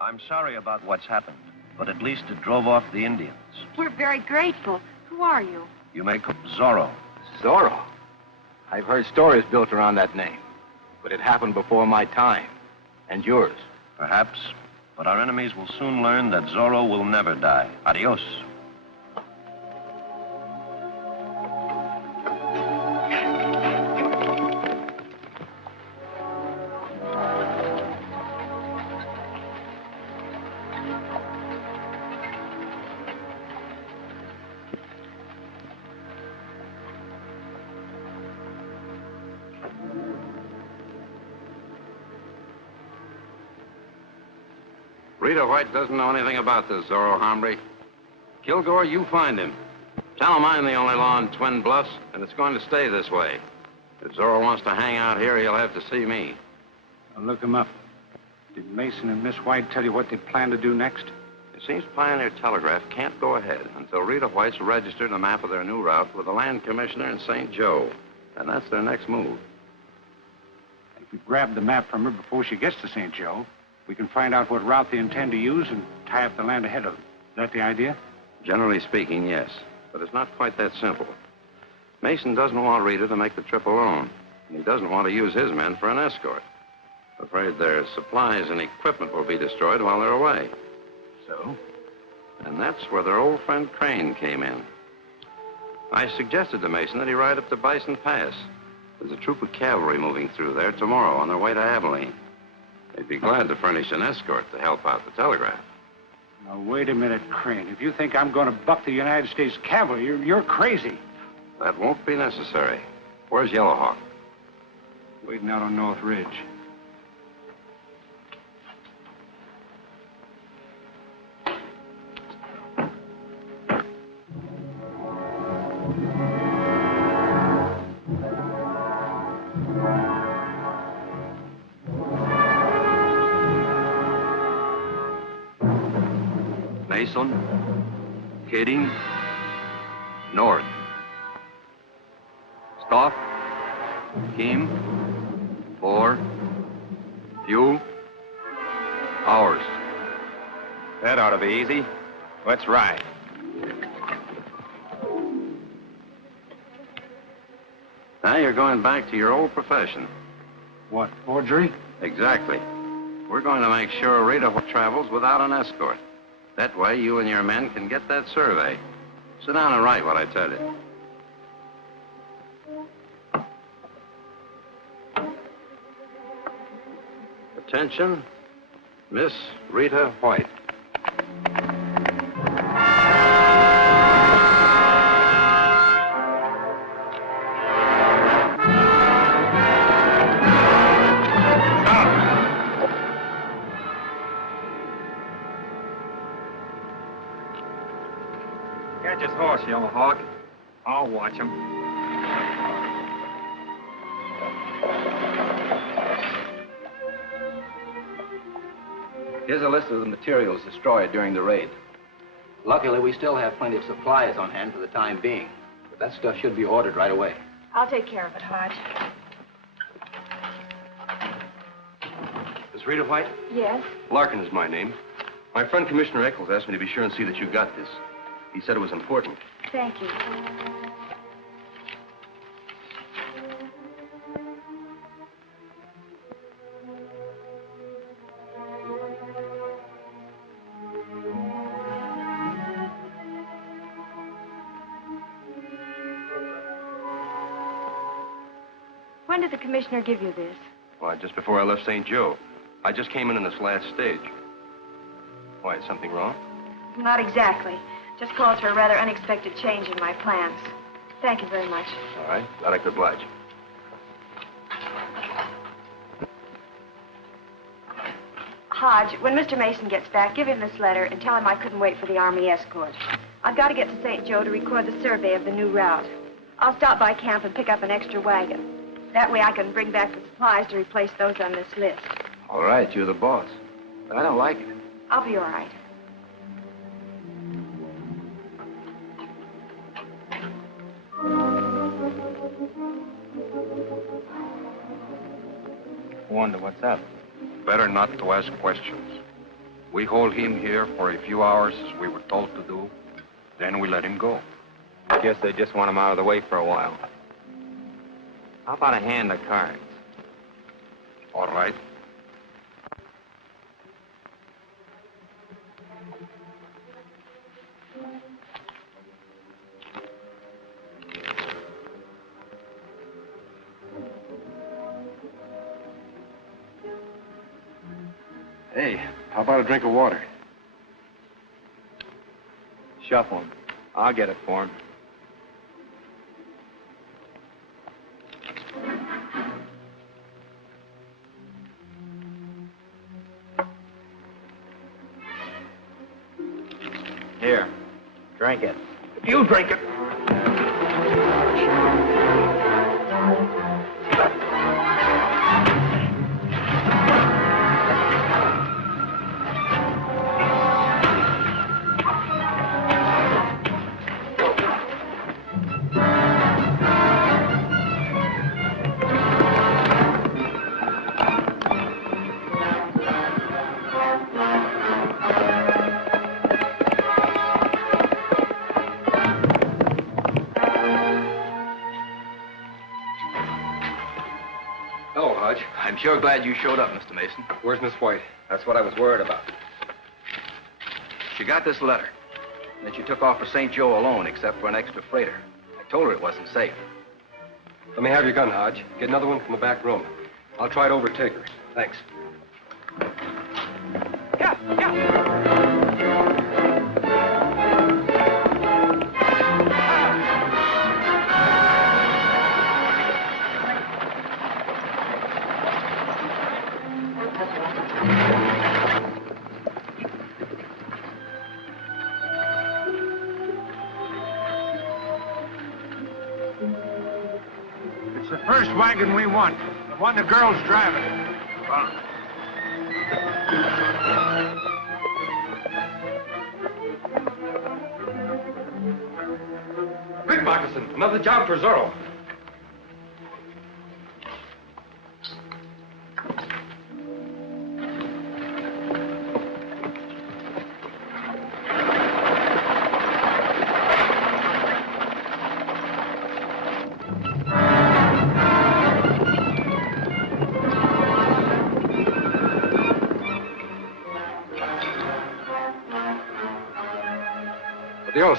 I'm sorry about what's happened, but at least it drove off the Indians. We're very grateful. Who are you? You may call Zorro. Zorro? I've heard stories built around that name, but it happened before my time. And yours. Perhaps, but our enemies will soon learn that Zorro will never die. Adios. Rita White doesn't know anything about this Zorro hombre. Kilgore, you find him. Tell him I'm the only law in Twin Bluffs, and it's going to stay this way. If Zorro wants to hang out here, he'll have to see me. I'll look him up. Did Mason and Miss White tell you what they plan to do next? It seems Pioneer Telegraph can't go ahead until Rita White's registered a map of their new route with the land commissioner in St. Joe. And that's their next move. If we grab the map from her before she gets to St. Joe, we can find out what route they intend to use and tie up the land ahead of them. Is that the idea? Generally speaking, yes. But it's not quite that simple. Mason doesn't want Rita to make the trip alone. And he doesn't want to use his men for an escort. Afraid their supplies and equipment will be destroyed while they're away. So? And that's where their old friend Crane came in. I suggested to Mason that he ride up to Bison Pass. There's a troop of cavalry moving through there tomorrow on their way to Abilene. They'd be glad to furnish an escort to help out the telegraph. Now, wait a minute, Crane. If you think I'm going to buck the United States cavalry, you're crazy. That won't be necessary. Where's Yellowhawk? Waiting out on North Ridge. Mason, heading north. Stop. Team. 4. Fuel. Hours. That ought to be easy. Let's ride. Now you're going back to your old profession. What, forgery? Exactly. We're going to make sure Rita travels without an escort. That way, you and your men can get that survey. Sit down and write what I tell you. Attention, Miss Rita White. Catch his horse, Yellowhawk. I'll watch him. Here's a list of the materials destroyed during the raid. Luckily, we still have plenty of supplies on hand for the time being. But that stuff should be ordered right away. I'll take care of it, Hodge. Miss Rita White? Yes? Larkin is my name. My friend Commissioner Eccles asked me to be sure and see that you got this. He said it was important. Thank you. When did the commissioner give you this? Why, just before I left St. Joe. I just came in this last stage. Why, is something wrong? Not exactly. Just calls for a rather unexpected change in my plans. Thank you very much. All right, glad I could oblige. Hodge, when Mr. Mason gets back, give him this letter and tell him I couldn't wait for the Army escort. I've got to get to St. Joe to record the survey of the new route. I'll stop by camp and pick up an extra wagon. That way I can bring back the supplies to replace those on this list. All right, you're the boss. But I don't like it. I'll be all right. Wonder what's up. Better not to ask questions. We hold him here for a few hours as we were told to do. Then we let him go. Guess they just want him out of the way for a while. How about a hand of cards? All right. Hey, how about a drink of water? Shuffle him. I'll get it for him. Here, drink it. You drink it. Hello, Hodge. I'm sure glad you showed up, Mr. Mason. Where's Miss White? That's what I was worried about. She got this letter. Then she took off for St. Joe alone, except for an extra freighter. I told her it wasn't safe. Let me have your gun, Hodge. Get another one from the back room. I'll try to overtake her. Thanks. It's the first wagon we want. The one the girl's driving. Quick, Moccasin. Another job for Zorro. Adios.